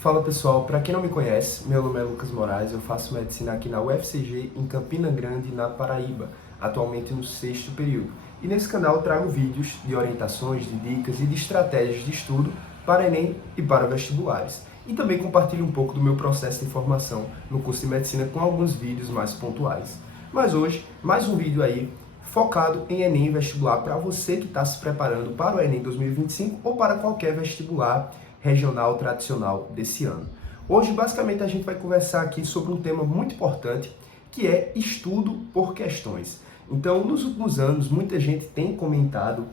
Fala pessoal, para quem não me conhece, meu nome é Lucas Moraes, eu faço medicina aqui na UFCG em Campina Grande, na Paraíba, atualmente no 6º período. E nesse canal eu trago vídeos de orientações, de dicas e de estratégias de estudo para Enem e para vestibulares. E também compartilho um pouco do meu processo de formação no curso de medicina com alguns vídeos mais pontuais. Mas hoje, mais um vídeo aí focado em Enem e vestibular para você que está se preparando para o Enem 2025 ou para qualquer vestibular regional tradicional desse ano. Hoje, basicamente, a gente vai conversar aqui sobre um tema muito importante, que é estudo por questões. Então, nos últimos anos, muita gente tem comentado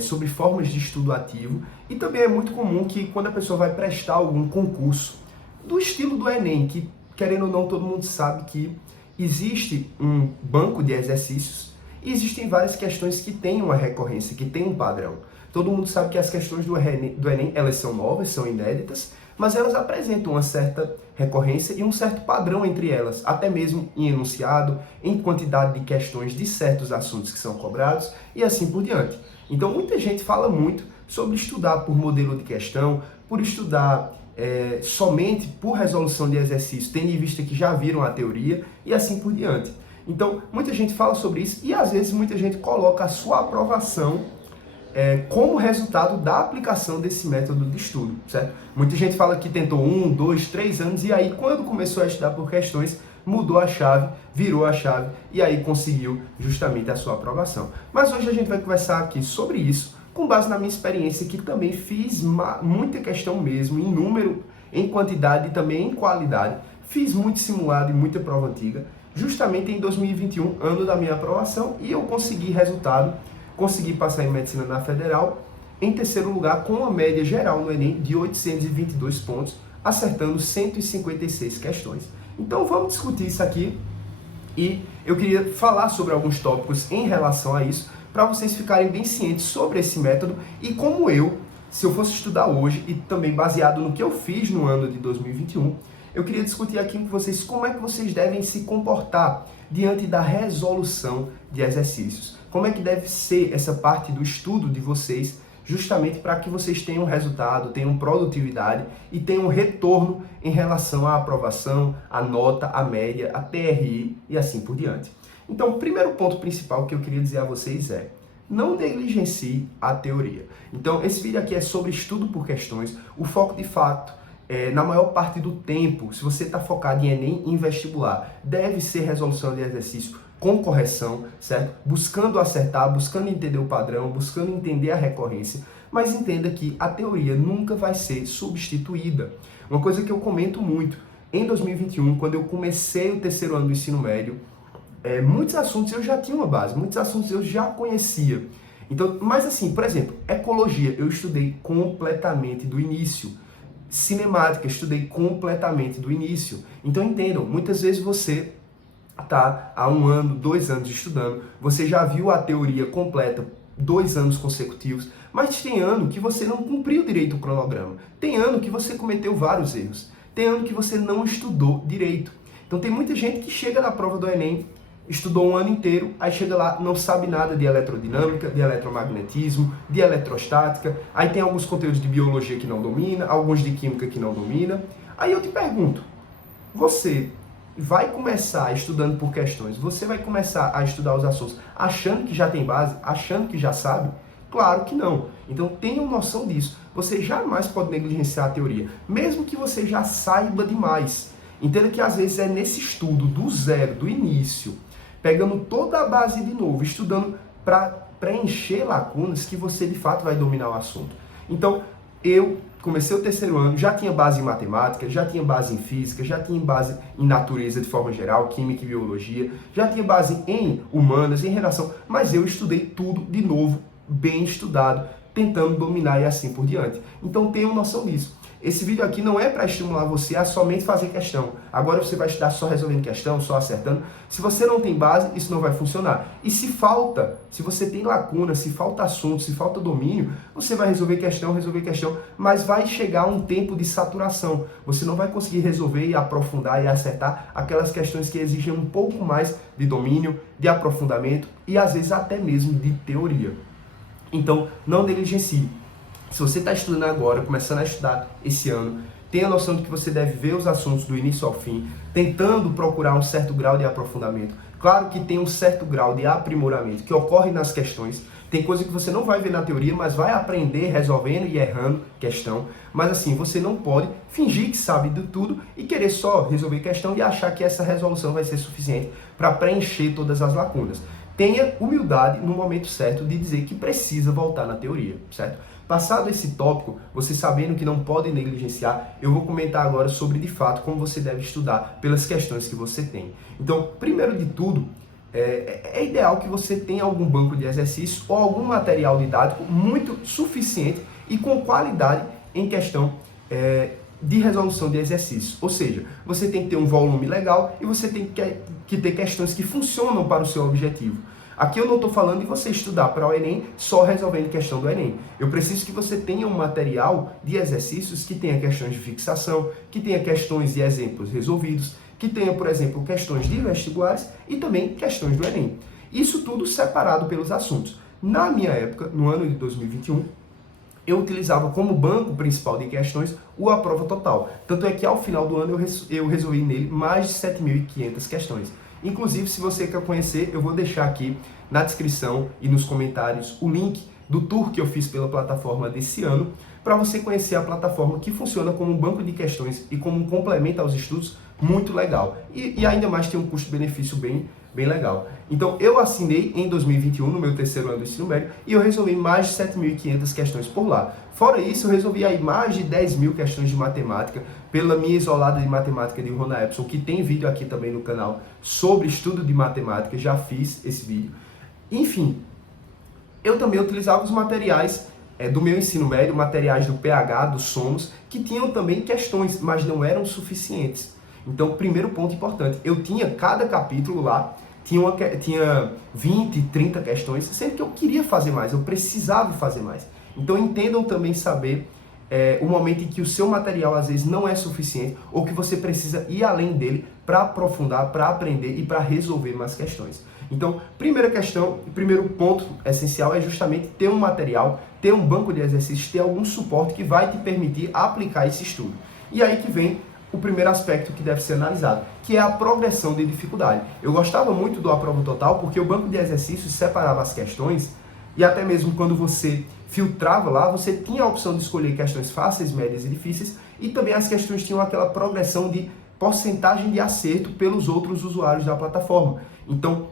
sobre formas de estudo ativo e também é muito comum que quando a pessoa vai prestar algum concurso do estilo do Enem, que querendo ou não todo mundo sabe que existe um banco de exercícios e existem várias questões que têm uma recorrência, que têm um padrão. Todo mundo sabe que as questões do Enem, elas são novas, são inéditas, mas elas apresentam uma certa recorrência e um certo padrão entre elas, até mesmo em enunciado, em quantidade de questões de certos assuntos que são cobrados e assim por diante. Então muita gente fala muito sobre estudar por modelo de questão, por estudar somente por resolução de exercício, tendo em vista que já viram a teoria e assim por diante. Então muita gente fala sobre isso e às vezes muita gente coloca a sua aprovação como resultado da aplicação desse método de estudo, certo? Muita gente fala que tentou 1, 2, 3 anos e aí quando começou a estudar por questões, mudou a chave, virou a chave e aí conseguiu justamente a sua aprovação. Mas hoje a gente vai conversar aqui sobre isso, com base na minha experiência, que também fiz muita questão mesmo, em número, em quantidade e também em qualidade. Fiz muito simulado e muita prova antiga, justamente em 2021, ano da minha aprovação, e eu consegui resultado. Consegui passar em medicina na Federal em terceiro lugar com uma média geral no Enem de 822 pontos, acertando 156 questões. Então vamos discutir isso aqui e eu queria falar sobre alguns tópicos em relação a isso para vocês ficarem bem cientes sobre esse método e como eu, se eu fosse estudar hoje e também baseado no que eu fiz no ano de 2021, eu queria discutir aqui com vocês como é que vocês devem se comportar diante da resolução de exercícios. Como é que deve ser essa parte do estudo de vocês, justamente para que vocês tenham resultado, tenham produtividade e tenham retorno em relação à aprovação, à nota, à média, à TRI e assim por diante. Então, o primeiro ponto principal que eu queria dizer a vocês é: não negligencie a teoria. Então, esse vídeo aqui é sobre estudo por questões. O foco, de fato, na maior parte do tempo, se você está focado em Enem e em vestibular, deve ser resolução de exercício com correção, certo? Buscando acertar, buscando entender o padrão, buscando entender a recorrência, mas entenda que a teoria nunca vai ser substituída. Uma coisa que eu comento muito, em 2021, quando eu comecei o terceiro ano do ensino médio, muitos assuntos eu já tinha uma base, muitos assuntos eu já conhecia. Então, mas assim, por exemplo, ecologia, eu estudei completamente do início. Cinemática, estudei completamente do início. Então entendam, muitas vezes você está há 1 ano, 2 anos estudando, você já viu a teoria completa 2 anos consecutivos, mas tem ano que você não cumpriu direito o cronograma, tem ano que você cometeu vários erros, tem ano que você não estudou direito. Então tem muita gente que chega na prova do Enem, estudou 1 ano inteiro, aí chega lá, não sabe nada de eletrodinâmica, de eletromagnetismo, de eletrostática, aí tem alguns conteúdos de biologia que não domina, alguns de química que não domina. Aí eu te pergunto, você vai começar estudando por questões, você vai começar a estudar os assuntos achando que já tem base, achando que já sabe? Claro que não. Então tenham noção disso. Você jamais pode negligenciar a teoria, mesmo que você já saiba demais. Entenda que às vezes é nesse estudo do zero, do início, pegando toda a base de novo, estudando para preencher lacunas, que você de fato vai dominar o assunto. Então, eu comecei o terceiro ano, já tinha base em matemática, já tinha base em física, já tinha base em natureza de forma geral, química e biologia, já tinha base em humanas, em redação, mas eu estudei tudo de novo, bem estudado, tentando dominar e assim por diante. Então tenham noção disso. Esse vídeo aqui não é para estimular você a somente fazer questão. Agora você vai estudar só resolvendo questão, só acertando. Se você não tem base, isso não vai funcionar. E se falta, se você tem lacuna, se falta assunto, se falta domínio, você vai resolver questão, mas vai chegar um tempo de saturação. Você não vai conseguir resolver e aprofundar e acertar aquelas questões que exigem um pouco mais de domínio, de aprofundamento e às vezes até mesmo de teoria. Então, não negligencie. Se você está estudando agora, começando a estudar esse ano, tenha noção de que você deve ver os assuntos do início ao fim, tentando procurar um certo grau de aprofundamento. Claro que tem um certo grau de aprimoramento que ocorre nas questões. Tem coisa que você não vai ver na teoria, mas vai aprender resolvendo e errando questão. Mas assim, você não pode fingir que sabe de tudo e querer só resolver questão e achar que essa resolução vai ser suficiente para preencher todas as lacunas. Tenha humildade no momento certo de dizer que precisa voltar na teoria, certo? Passado esse tópico, você sabendo que não pode negligenciar, eu vou comentar agora sobre, de fato, como você deve estudar pelas questões que você tem. Então, primeiro de tudo, é ideal que você tenha algum banco de exercícios ou algum material didático muito suficiente e com qualidade em questão de resolução de exercícios. Ou seja, você tem que ter um volume legal e você tem que ter questões que funcionam para o seu objetivo. Aqui eu não estou falando de você estudar para o Enem só resolvendo questão do Enem. Eu preciso que você tenha um material de exercícios que tenha questões de fixação, que tenha questões e exemplos resolvidos, que tenha, por exemplo, questões de vestibulares e também questões do Enem. Isso tudo separado pelos assuntos. Na minha época, no ano de 2021, eu utilizava como banco principal de questões o A Prova Total. Tanto é que ao final do ano eu resolvi nele mais de 7.500 questões. Inclusive, se você quer conhecer, eu vou deixar aqui na descrição e nos comentários o link do tour que eu fiz pela plataforma desse ano, para você conhecer a plataforma que funciona como um banco de questões e como um complemento aos estudos muito legal. E ainda mais tem um custo-benefício bem legal. Então, eu assinei em 2021, no meu terceiro ano do ensino médio, e eu resolvi mais de 7.500 questões por lá. Fora isso, eu resolvi aí mais de 10.000 questões de matemática pela minha isolada de matemática de Rona Epson, que tem vídeo aqui também no canal sobre estudo de matemática, já fiz esse vídeo. Enfim, eu também utilizava os materiais do meu ensino médio, materiais do PH, do Somos, que tinham também questões, mas não eram suficientes. Então, primeiro ponto importante, eu tinha cada capítulo lá, tinha 20, 30 questões, sempre que eu queria fazer mais, eu precisava fazer mais. Então, entendam também saber o momento em que o seu material às vezes não é suficiente ou que você precisa ir além dele para aprofundar, para aprender e para resolver mais questões. Então, primeira questão, primeiro ponto essencial é justamente ter um material, ter um banco de exercícios, ter algum suporte que vai te permitir aplicar esse estudo. E aí que vem o primeiro aspecto que deve ser analisado, que é a progressão de dificuldade. Eu gostava muito do A Prova Total porque o banco de exercícios separava as questões e até mesmo quando você filtrava lá, você tinha a opção de escolher questões fáceis, médias e difíceis e também as questões tinham aquela progressão de porcentagem de acerto pelos outros usuários da plataforma. Então,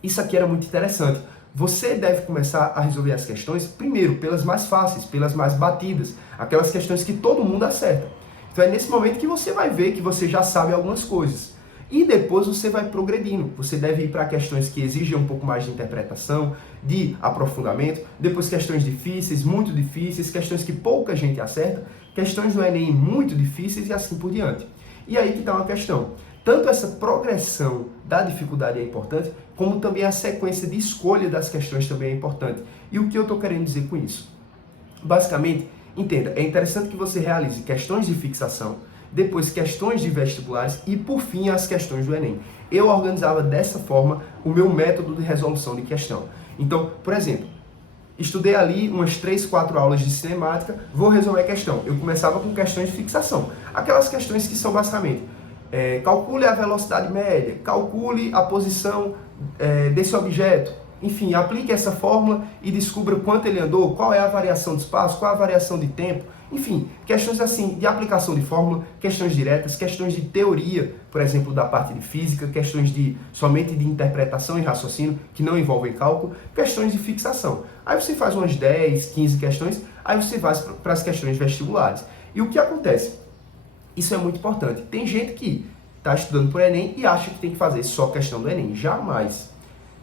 isso aqui era muito interessante. Você deve começar a resolver as questões, primeiro, pelas mais fáceis, pelas mais batidas, aquelas questões que todo mundo acerta. Então é nesse momento que você vai ver que você já sabe algumas coisas. E depois você vai progredindo. Você deve ir para questões que exigem um pouco mais de interpretação, de aprofundamento, depois questões difíceis, muito difíceis, questões que pouca gente acerta, questões do Enem muito difíceis e assim por diante. E aí que está uma questão. Tanto essa progressão da dificuldade é importante, como também a sequência de escolha das questões também é importante. E o que eu estou querendo dizer com isso? Basicamente, entenda, é interessante que você realize questões de fixação, depois questões de vestibulares e, por fim, as questões do Enem. Eu organizava dessa forma o meu método de resolução de questão. Então, por exemplo, estudei ali umas 3, 4 aulas de cinemática, vou resolver a questão. Eu começava com questões de fixação. Aquelas questões que são basicamente, calcule a velocidade média, calcule a posição desse objeto. Enfim, aplique essa fórmula e descubra quanto ele andou, qual é a variação de espaço, qual é a variação de tempo. Enfim, questões assim de aplicação de fórmula, questões diretas, questões de teoria, por exemplo, da parte de física, questões somente de interpretação e raciocínio, que não envolvem cálculo, questões de fixação. Aí você faz umas 10, 15 questões, aí você vai para as questões vestibulares. E o que acontece? Isso é muito importante. Tem gente que está estudando para o Enem e acha que tem que fazer só questão do Enem. Jamais.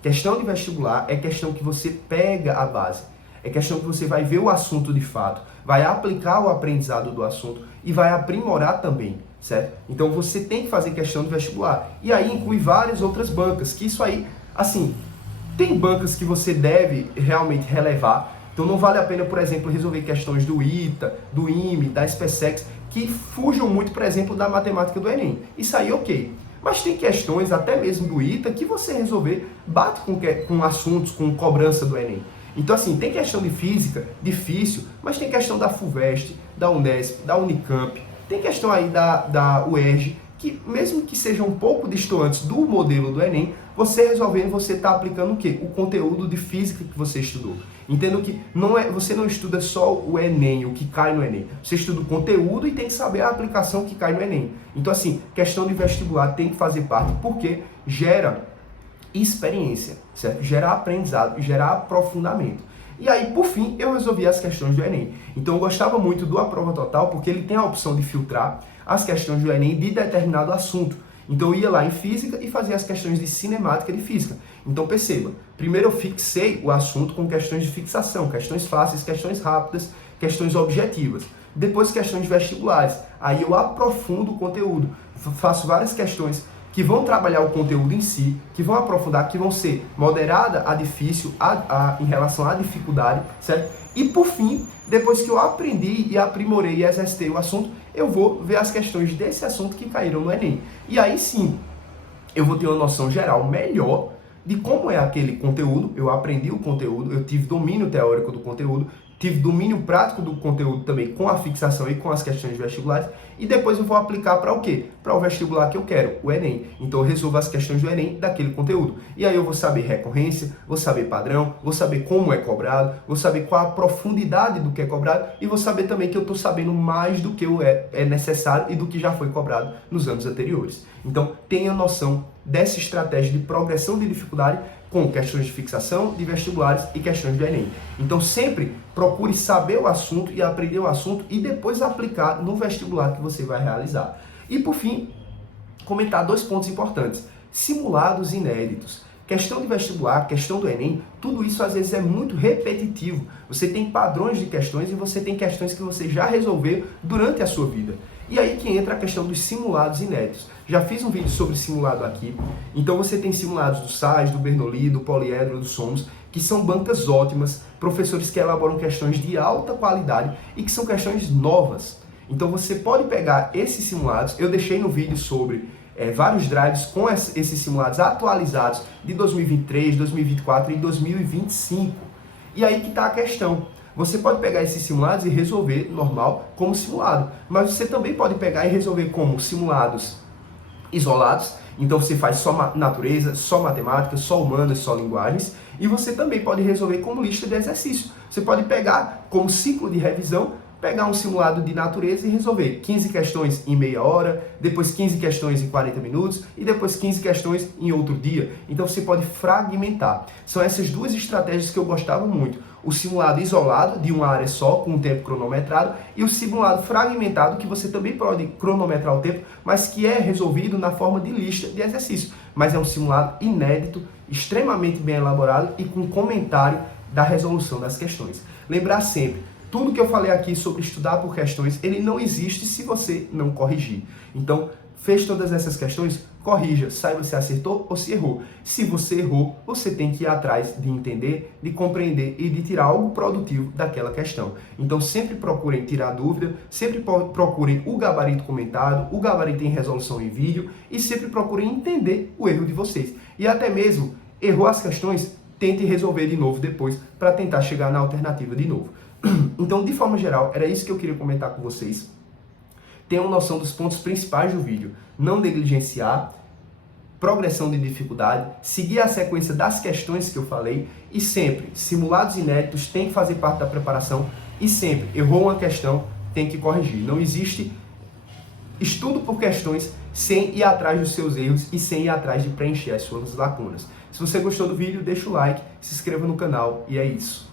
Questão de vestibular é questão que você pega a base. É questão que você vai ver o assunto de fato, vai aplicar o aprendizado do assunto e vai aprimorar também, certo? Então você tem que fazer questão de vestibular. E aí inclui várias outras bancas, que isso aí, assim, tem bancas que você deve realmente relevar. Então não vale a pena, por exemplo, resolver questões do ITA, do IME, da SpaceX, que fujam muito, por exemplo, da matemática do Enem. Isso aí, ok. Mas tem questões, até mesmo do ITA, que você resolver bate com assuntos, com cobrança do Enem. Então, assim, tem questão de física, difícil, mas tem questão da FUVEST, da Unesp, da Unicamp, Tem questão aí da UERJ, que mesmo que sejam um pouco distantes do modelo do Enem, você resolvendo, você está aplicando o quê? O conteúdo de física que você estudou. Entendo que você não estuda só o Enem, o que cai no Enem. Você estuda o conteúdo e tem que saber a aplicação que cai no Enem. Então, assim, questão de vestibular tem que fazer parte porque gera experiência, certo? Gera aprendizado, gera aprofundamento. E aí, por fim, eu resolvi as questões do Enem. Então, eu gostava muito do A Prova Total porque ele tem a opção de filtrar as questões do Enem de determinado assunto. Então, eu ia lá em física e fazia as questões de cinemática de física. Então, perceba, primeiro eu fixei o assunto com questões de fixação, questões fáceis, questões rápidas, questões objetivas. Depois, questões vestibulares. Aí eu aprofundo o conteúdo, faço várias questões que vão trabalhar o conteúdo em si, que vão aprofundar, que vão ser moderada a difícil em relação à dificuldade, certo? E por fim, depois que eu aprendi e aprimorei e exercitei o assunto, eu vou ver as questões desse assunto que caíram no Enem. E aí sim, eu vou ter uma noção geral melhor de como é aquele conteúdo, eu aprendi o conteúdo, eu tive domínio teórico do conteúdo, tive domínio prático do conteúdo também com a fixação e com as questões vestibulares, e depois eu vou aplicar para o quê? Para o vestibular que eu quero, o Enem. Então eu resolvo as questões do Enem daquele conteúdo. E aí eu vou saber recorrência, vou saber padrão, vou saber como é cobrado, vou saber qual a profundidade do que é cobrado, e vou saber também que eu estou sabendo mais do que é necessário e do que já foi cobrado nos anos anteriores. Então tenha noção dessa estratégia de progressão de dificuldade com questões de fixação, de vestibulares e questões do Enem. Então sempre procure saber o assunto e aprender o assunto e depois aplicar no vestibular que você vai realizar. E por fim, comentar 2 pontos importantes. Simulados inéditos. Questão de vestibular, questão do Enem, tudo isso às vezes é muito repetitivo. Você tem padrões de questões e você tem questões que você já resolveu durante a sua vida. E aí que entra a questão dos simulados inéditos. Já fiz um vídeo sobre simulado aqui. Então você tem simulados do SAS, do Bernoulli, do Poliedro, do Somos, que são bancas ótimas, professores que elaboram questões de alta qualidade e que são questões novas. Então você pode pegar esses simulados, eu deixei no vídeo sobre vários drives com esses simulados atualizados de 2023, 2024 e 2025. E aí que está a questão. Você pode pegar esses simulados e resolver normal como simulado, mas você também pode pegar e resolver como simulados isolados. Então você faz só natureza, só matemática, só humanas, só linguagens, e você também pode resolver como lista de exercício. Você pode pegar como ciclo de revisão, pegar um simulado de natureza e resolver 15 questões em meia hora, depois 15 questões em 40 minutos e depois 15 questões em outro dia. Então você pode fragmentar. São essas 2 estratégias que eu gostava muito. O simulado isolado, de uma área só, com um tempo cronometrado, e o simulado fragmentado, que você também pode cronometrar o tempo, mas que é resolvido na forma de lista de exercício. Mas é um simulado inédito, extremamente bem elaborado e com comentário da resolução das questões. Lembrar sempre, tudo que eu falei aqui sobre estudar por questões, ele não existe se você não corrigir. Então, fez todas essas questões, corrija, saiba se acertou ou se errou. Se você errou, você tem que ir atrás de entender, de compreender e de tirar algo produtivo daquela questão. Então sempre procurem tirar dúvida, sempre procurem o gabarito comentado, o gabarito em resolução em vídeo e sempre procurem entender o erro de vocês. E até mesmo, errou as questões, tente resolver de novo depois para tentar chegar na alternativa de novo. Então, de forma geral, era isso que eu queria comentar com vocês. Tenham noção dos pontos principais do vídeo. Não negligenciar, progressão de dificuldade, seguir a sequência das questões que eu falei e sempre, simulados inéditos tem que fazer parte da preparação e sempre, errou uma questão, tem que corrigir. Não existe estudo por questões sem ir atrás dos seus erros e sem ir atrás de preencher as suas lacunas. Se você gostou do vídeo, deixa o like, se inscreva no canal e é isso.